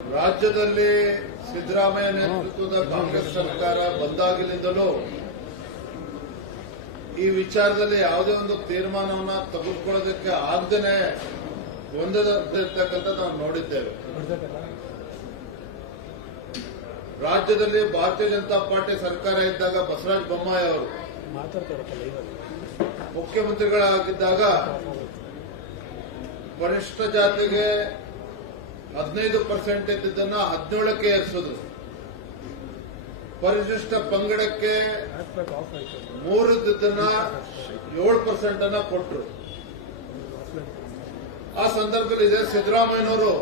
ರಾಜ್ಯದಲ್ಲಿ ಸಿದ್ದರಾಮಯ್ಯ ನೇತೃತ್ವದ ಕಾಂಗ್ರೆಸ್ ಸರ್ಕಾರ ಬಂದಾಗಲಿಂದಲೂ ಈ ವಿಚಾರದಲ್ಲಿ ಯಾವುದೇ ಒಂದು ತೀರ್ಮಾನವನ್ನು ತೆಗೆದುಕೊಳ್ಳೋದಕ್ಕೆ ಆಗದೇನೆ ಗೊಂದಲದಲ್ಲಿರ್ತಕ್ಕಂಥ ನಾವು ನೋಡಿದ್ದೇವೆ. ರಾಜ್ಯದಲ್ಲಿ ಭಾರತೀಯ ಜನತಾ ಪಾರ್ಟಿ ಸರ್ಕಾರ ಇದ್ದಾಗ ಬಸವರಾಜ ಬೊಮ್ಮಾಯಿ ಅವರು ಮುಖ್ಯಮಂತ್ರಿಗಳಾಗಿದ್ದಾಗ ಪರಿಶಿಷ್ಟ ಜಾತಿಗೆ 15% ಇದ್ದದನ್ನ 17ಕ್ಕೆ ಏರಿಸಿದ್ರು. ಪರಿಶಿಷ್ಟ ಪಂಗಡಕ್ಕೆ 3 ಇದ್ದದನ್ನ 7% ಅನ್ನ ಕೊಟ್ಟರು. ಆ ಸಂದರ್ಭದಲ್ಲಿ ಇದೇ ಸಿದ್ದರಾಮಯ್ಯನವರು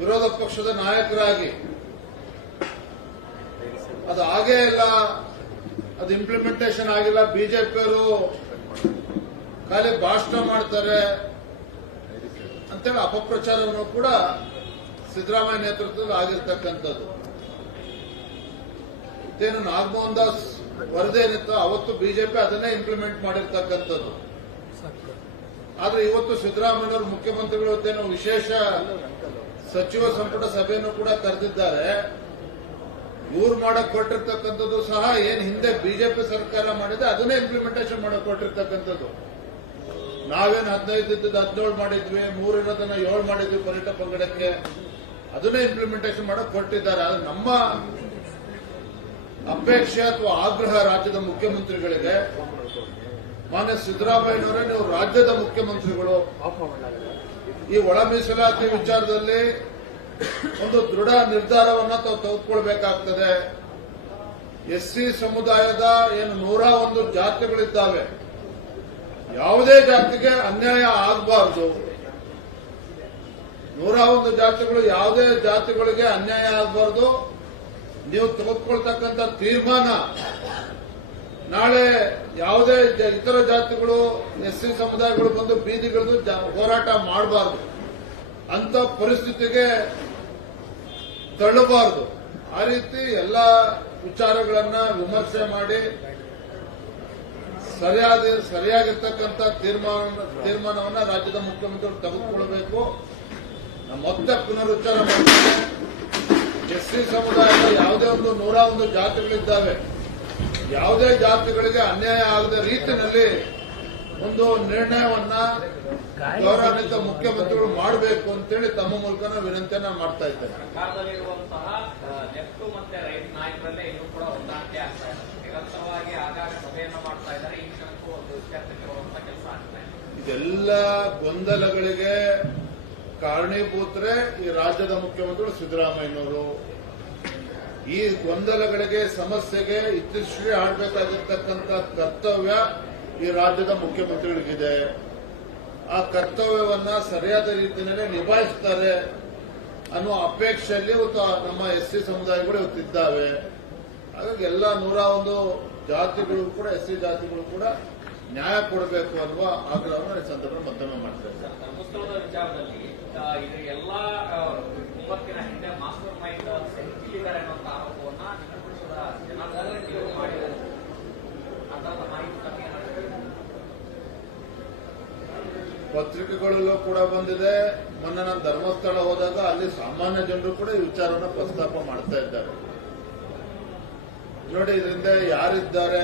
ವಿರೋಧ ಪಕ್ಷದ ನಾಯಕರಾಗಿ ಅದು ಆಗೇ ಇಲ್ಲ, ಅದು ಇಂಪ್ಲಿಮೆಂಟೇಷನ್ ಆಗಿಲ್ಲ, ಬಿಜೆಪಿಯವರು ಖಾಲಿ ಭಾಷಣ ಮಾಡ್ತಾರೆ ಅಂತೇಳಿ ಅಪಪ್ರಚಾರವನ್ನು ಕೂಡ ಸಿದ್ದರಾಮಯ್ಯ ನೇತೃತ್ವದಲ್ಲಿ ಆಗಿರ್ತಕ್ಕಂಥದ್ದು. ಇದೇನು ನಾಗಮೋಹನ್ ದಾಸ್ ವರದಿ ಏನಿತ್ತು ಅವತ್ತು ಬಿಜೆಪಿ ಅದನ್ನೇ ಇಂಪ್ಲಿಮೆಂಟ್ ಮಾಡಿರ್ತಕ್ಕಂಥದ್ದು. ಆದ್ರೆ ಇವತ್ತು ಸಿದ್ದರಾಮಯ್ಯವರು ಮುಖ್ಯಮಂತ್ರಿಗಳು ಇವತ್ತೇನು ವಿಶೇಷ ಸಚಿವ ಸಂಪುಟ ಸಭೆಯನ್ನು ಕೂಡ ಕರೆದಿದ್ದಾರೆ. ಇವ್ರು ಮಾಡಕ್ ಕೊಟ್ಟಿರ್ತಕ್ಕಂಥದ್ದು ಸಹ ಏನ್ ಹಿಂದೆ ಬಿಜೆಪಿ ಸರ್ಕಾರ ಮಾಡಿದೆ ಅದನ್ನೇ ಇಂಪ್ಲಿಮೆಂಟೇಷನ್ ಮಾಡಕ್ ಕೊಟ್ಟಿರ್ತಕ್ಕಂಥದ್ದು. ನಾವೇನು 15 ಇದ್ದದ್ದು 17 ಮಾಡಿದ್ವಿ, 3 ಇರೋದನ್ನ 7 ಮಾಡಿದ್ವಿ ಪರಿಶಿಷ್ಟ ಪಂಗಡಕ್ಕೆ, ಅದನ್ನೇ ಇಂಪ್ಲಿಮೆಂಟೇಷನ್ ಮಾಡಕ್ ಕೊಟ್ಟಿದ್ದಾರೆ. ಅದು ನಮ್ಮ ಅಪೇಕ್ಷೆ ಅಥವಾ ಆಗ್ರಹ ರಾಜ್ಯದ ಮುಖ್ಯಮಂತ್ರಿಗಳಿಗೆ, ಮಾನ್ಯ ಸಿದ್ದರಾಮಯ್ಯನವರೇ ನೀವು ರಾಜ್ಯದ ಮುಖ್ಯಮಂತ್ರಿಗಳು, ಈ ಒಳ ಮೀಸಲಾತಿ ವಿಚಾರದಲ್ಲಿ ಒಂದು ದೃಢ ನಿರ್ಧಾರವನ್ನ ತಾವು ತೆಗೆದುಕೊಳ್ಬೇಕಾಗ್ತದೆ. ಎಸ್ಸಿ ಸಮುದಾಯದ ಏನು 101 ಜಾತಿಗಳಿದ್ದಾವೆ, ಯಾವುದೇ ಜಾತಿಗೆ ಅನ್ಯಾಯ ಆಗಬಾರದು. 101 ಜಾತಿಗಳು ಯಾವುದೇ ಜಾತಿಗಳಿಗೆ ಅನ್ಯಾಯ ಆಗಬಾರದು. ನೀವು ತೆಗೆದುಕೊಳ್ತಕ್ಕಂಥ ತೀರ್ಮಾನ ನಾಳೆ ಯಾವುದೇ ಇತರ ಜಾತಿಗಳು ಎಸ್ಸಿ ಸಮುದಾಯಗಳು ಬಂದು ಬೀದಿಗಿಳಿದು ಹೋರಾಟ ಮಾಡಬಾರದು, ಅಂತ ಪರಿಸ್ಥಿತಿಗೆ ತಳ್ಳಬಾರದು. ಆ ರೀತಿ ಎಲ್ಲ ವಿಚಾರಗಳನ್ನ ವಿಮರ್ಶೆ ಮಾಡಿ ಸರಿಯಾಗಿರ್ತಕ್ಕಂಥ ತೀರ್ಮಾನವನ್ನ ರಾಜ್ಯದ ಮುಖ್ಯಮಂತ್ರಿಗಳು ತೆಗೆದುಕೊಳ್ಳಬೇಕು. ನಾವು ಮತ್ತೆ ಪುನರುಚ್ಚಾರ ಮಾಡ್ತೇವೆ, ಎಸ್ಸಿ ಸಮುದಾಯದ ಯಾವುದೇ ಒಂದು 101 ಜಾತಿಗಳಿದ್ದಾವೆ, ಯಾವುದೇ ಜಾತಿಗಳಿಗೆ ಅನ್ಯಾಯ ಆಗದ ರೀತಿಯಲ್ಲಿ ಒಂದು ನಿರ್ಣಯವನ್ನ ಗೌರವಾನ್ವಿತ ಮುಖ್ಯಮಂತ್ರಿಗಳು ಮಾಡಬೇಕು ಅಂತೇಳಿ ತಮ್ಮ ಮೂಲಕ ವಿನಂತಿಯನ್ನ ಮಾಡ್ತಾ ಇದ್ದೇನೆ. ಸರ್ಕಾರದಲ್ಲಿರುವಂತಹ ಲೆಫ್ಟ್ ಮತ್ತೆ ರೈಟ್ ನಾಯಕರಲ್ಲೇ ಇನ್ನೂ ಕೂಡ ಹೊಂದಾಣಿಕೆ ಆಗ್ತಾ ಇದೆ. ನಿರಂತರವಾಗಿ ಆಗಾಗ ಸಭೆಯನ್ನ ಮಾಡ್ತಾ ಇದ್ದಾರೆ. ಈ ಕ್ಷಣಕ್ಕೂ ಒಂದು ಇತ್ಯರ್ಥಕ್ಕೆ ಬರುವಂತಹ ಕೆಲಸ ಆಗ್ತಾ ಇದೆ. ಇದೆಲ್ಲ ಗೊಂದಲಗಳಿಗೆ ಕಾರಣೀಭೂತರೇ ಈ ರಾಜ್ಯದ ಮುಖ್ಯಮಂತ್ರಿಗಳು ಸಿದ್ದರಾಮಯ್ಯನವರು. ಈ ಗೊಂದಲಗಳಿಗೆ ಸಮಸ್ಯೆಗೆ ಇತಿಶ್ರೀ ಆಡಬೇಕಾಗಿರ್ತಕ್ಕಂಥ ಕರ್ತವ್ಯ ಈ ರಾಜ್ಯದ ಮುಖ್ಯಮಂತ್ರಿಗಳಿಗಿದೆ. ಆ ಕರ್ತವ್ಯವನ್ನ ಸರಿಯಾದ ರೀತಿಯಲ್ಲಿ ನಿಭಾಯಿಸ್ತಾರೆ ಅನ್ನುವ ಅಪೇಕ್ಷೆಯಲ್ಲಿ ಇವತ್ತು ನಮ್ಮ ಎಸ್ಸಿ ಸಮುದಾಯಗಳು ಇವತ್ತಿದ್ದಾವೆ. ಹಾಗಾಗಿ ಎಲ್ಲ 101 ಜಾತಿಗಳು ಕೂಡ ಎಸ್ಸಿ ಜಾತಿಗಳು ಕೂಡ ನ್ಯಾಯ ಕೊಡಬೇಕು ಅನ್ನುವ ಆಗ್ರಹವನ್ನು ಈ ಸಂದರ್ಭ ಮತ್ತೊಮ್ಮೆ ಮಾಡ್ತಾರೆ. ಧರ್ಮಸ್ಥಳದ ವಿಚಾರದಲ್ಲಿ ಇದು ಎಲ್ಲ 30 ಹಿಂದೆ ಮಾಸ್ಟರ್ ಮೈಂಡ್ ಇಲ್ಲಿದ್ದಾರೆ ಅನ್ನುವಂಥ ಆರೋಪವನ್ನ ನಿಕಟಪಕ್ಷದ ಜನಾರ್ದನ ಮಾಡಿದ್ದಾರೆ. ಅದರ ಮಾಹಿತಿ ಪತ್ರಿಕೆಗಳಲ್ಲೂ ಕೂಡ ಬಂದಿದೆ. ಮೊನ್ನೆ ನಾನು ಧರ್ಮಸ್ಥಳ ಹೋದಾಗ ಅಲ್ಲಿ ಸಾಮಾನ್ಯ ಜನರು ಕೂಡ ಈ ವಿಚಾರವನ್ನು ಪ್ರಸ್ತಾಪ ಮಾಡ್ತಾ ಇದ್ದಾರೆ. ನೋಡಿ, ಇದರಿಂದ ಯಾರಿದ್ದಾರೆ,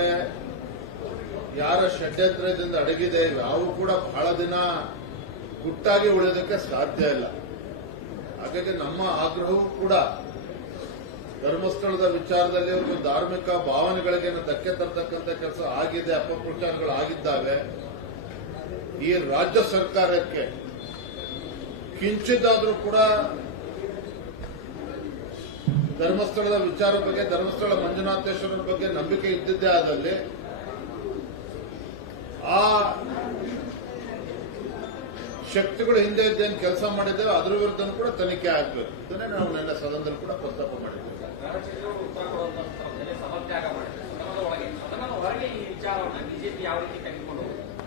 ಯಾರ ಷಡ್ಯಂತ್ರದಿಂದ ಅಡಗಿದೆ, ಇವು ಕೂಡ ಬಹಳ ದಿನ ಗುಟ್ಟಾಗಿ ಉಳಿಯೋದಕ್ಕೆ ಸಾಧ್ಯ ಇಲ್ಲ. ಹಾಗಾಗಿ ನಮ್ಮ ಆಗ್ರಹವೂ ಕೂಡ ಧರ್ಮಸ್ಥಳದ ವಿಚಾರದಲ್ಲಿ ಒಂದು ಧಾರ್ಮಿಕ ಭಾವನೆಗಳಿಗೆ ಧಕ್ಕೆ ತರ್ತಕ್ಕಂಥ ಕೆಲಸ ಆಗಿದೆ, ಅಪಪ್ರಚಾರಗಳು ಆಗಿದ್ದಾವೆ. ಈ ರಾಜ್ಯ ಸರ್ಕಾರಕ್ಕೆ ಕಿಂಚಿತ್ತಾದರೂ ಕೂಡ ಧರ್ಮಸ್ಥಳದ ವಿಚಾರ ಬಗ್ಗೆ, ಧರ್ಮಸ್ಥಳ ಮಂಜುನಾಥೇಶ್ವರನ ಬಗ್ಗೆ ನಂಬಿಕೆ ಇದ್ದಿದ್ದೇ ಆದಲ್ಲಿ ಆ ಶಕ್ತಿಗಳು ಹಿಂದೆ ಇದ್ದೇನು ಕೆಲಸ ಮಾಡಿದ್ದೇವೆ ಅದರ ವಿರುದ್ಧ ಕೂಡ ತನಿಖೆ ಆಗಬೇಕು. ಇದನ್ನೇ ನಾವು ನನ್ನ ಸದನದಲ್ಲಿ ಕೂಡ ಪ್ರಸ್ತಾಪ ಮಾಡಿದ್ದೇವೆ.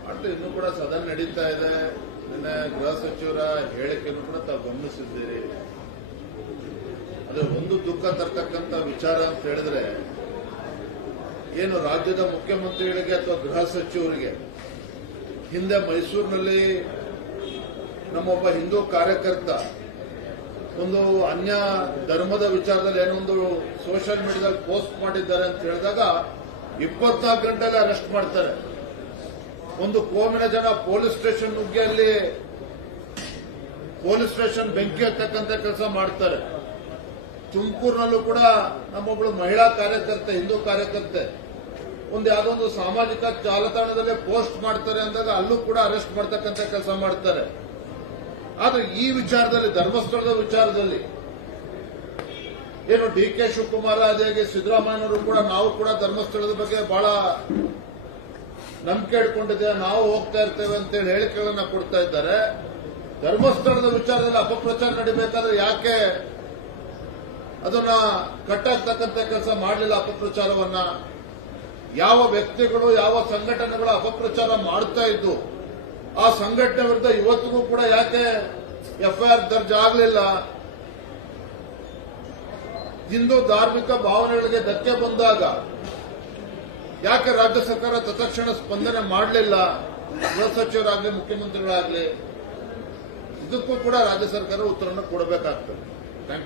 ಮತ್ತೆ ಇನ್ನೂ ಕೂಡ ಸದನ ನಡೀತಾ ಇದೆ. ನಿನ್ನೆ ಗೃಹ ಸಚಿವರ ಹೇಳಿಕೆಯನ್ನು ಕೂಡ ತಾವು ಗಮನಿಸಿದ್ದೀರಿ. ಅದು ಒಂದು ದುಃಖ ತರ್ತಕ್ಕಂಥ ವಿಚಾರ ಅಂತ ಹೇಳಿದ್ರೆ, ಏನು ರಾಜ್ಯದ ಮುಖ್ಯಮಂತ್ರಿಗಳಿಗೆ ಅಥವಾ ಗೃಹ ಸಚಿವರಿಗೆ ಹಿಂದೆ ಮೈಸೂರಿನಲ್ಲಿ ನಮ್ಮೊಬ್ಬ ಹಿಂದೂ ಕಾರ್ಯಕರ್ತ ಒಂದು ಅನ್ಯ ಧರ್ಮದ ವಿಚಾರದಲ್ಲಿ ಏನೊಂದು ಸೋಷಿಯಲ್ ಮೀಡಿಯಾದಲ್ಲಿ ಪೋಸ್ಟ್ ಮಾಡಿದ್ದಾರೆ ಅಂತ ಹೇಳಿದಾಗ 24 ಗಂಟೆಯಲ್ಲಿ ಅರೆಸ್ಟ್ ಮಾಡ್ತಾರೆ. ಒಂದು ಕೋಮಿನ ಜನ ಪೊಲೀಸ್ ಸ್ಟೇಷನ್ ನುಗ್ಗಿ ಅಲ್ಲಿ ಪೊಲೀಸ್ ಸ್ಟೇಷನ್ ಬೆಂಕಿ ಹತ್ತಕ್ಕಂತ ಕೆಲಸ ಮಾಡ್ತಾರೆ. ತುಮಕೂರಿನಲ್ಲೂ ಕೂಡ ನಮ್ಮೊಬ್ಳು ಮಹಿಳಾ ಕಾರ್ಯಕರ್ತೆ, ಹಿಂದೂ ಕಾರ್ಯಕರ್ತೆ ಒಂದು ಯಾವುದೋ ಒಂದು ಸಾಮಾಜಿಕ ಜಾಲತಾಣದಲ್ಲೇ ಪೋಸ್ಟ್ ಮಾಡ್ತಾರೆ ಅಂದಾಗ ಅಲ್ಲೂ ಕೂಡ ಅರೆಸ್ಟ್ ಮಾಡ್ತಕ್ಕಂಥ ಕೆಲಸ ಮಾಡ್ತಾರೆ. ಆದ್ರೆ ಈ ವಿಚಾರದಲ್ಲಿ, ಧರ್ಮಸ್ಥಳದ ವಿಚಾರದಲ್ಲಿ ಏನು ಡಿ ಕೆ ಶಿವಕುಮಾರ್ ಅದೇ ಸಿದ್ದರಾಮಯ್ಯನವರು ಕೂಡ, ನಾವು ಕೂಡ ಧರ್ಮಸ್ಥಳದ ಬಗ್ಗೆ ಬಹಳ ನಂಬಿಕೆ ಇಟ್ಕೊಂಡಿದ್ದೇವೆ, ನಾವು ಹೋಗ್ತಾ ಇರ್ತೇವೆ ಅಂತೇಳಿ ಹೇಳಿಕೆಗಳನ್ನ ಕೊಡ್ತಾ ಇದ್ದಾರೆ. ಧರ್ಮಸ್ಥಳದ ವಿಚಾರದಲ್ಲಿ ಅಪಪ್ರಚಾರ ನಡೀಬೇಕಾದ್ರೆ ಯಾಕೆ ಅದನ್ನ ಕಟ್ಟಾಗ್ತಕ್ಕಂಥ ಕೆಲಸ ಮಾಡಲಿಲ್ಲ? ಅಪಪ್ರಚಾರವನ್ನ ಯಾವ ವ್ಯಕ್ತಿಗಳು, ಯಾವ ಸಂಘಟನೆಗಳು ಅಪಪ್ರಚಾರ ಮಾಡ್ತಾ ಇದ್ದು ಆ ಸಂಘಟನೆ ವಿರುದ್ಧ ಇವತ್ತಿಗೂ ಕೂಡ ಯಾಕೆ ಎಫ್ಐಆರ್ ದರ್ಜ್ ಆಗಲಿಲ್ಲ? ಹಿಂದೂ ಧಾರ್ಮಿಕ ಭಾವನೆಗಳಿಗೆ ಧಕ್ಕೆ ಬಂದಾಗ ಯಾಕೆ ರಾಜ್ಯ ಸರ್ಕಾರ ತತ್ಕ್ಷಣ ಸ್ಪಂದನೆ ಮಾಡಲಿಲ್ಲ? ಗೃಹ ಸಚಿವರಾಗಲಿ, ಮುಖ್ಯಮಂತ್ರಿಗಳಾಗಲಿ, ಇದಕ್ಕೂ ಕೂಡ ರಾಜ್ಯ ಸರ್ಕಾರ ಉತ್ತರವನ್ನು ಕೊಡಬೇಕಾಗ್ತದೆ.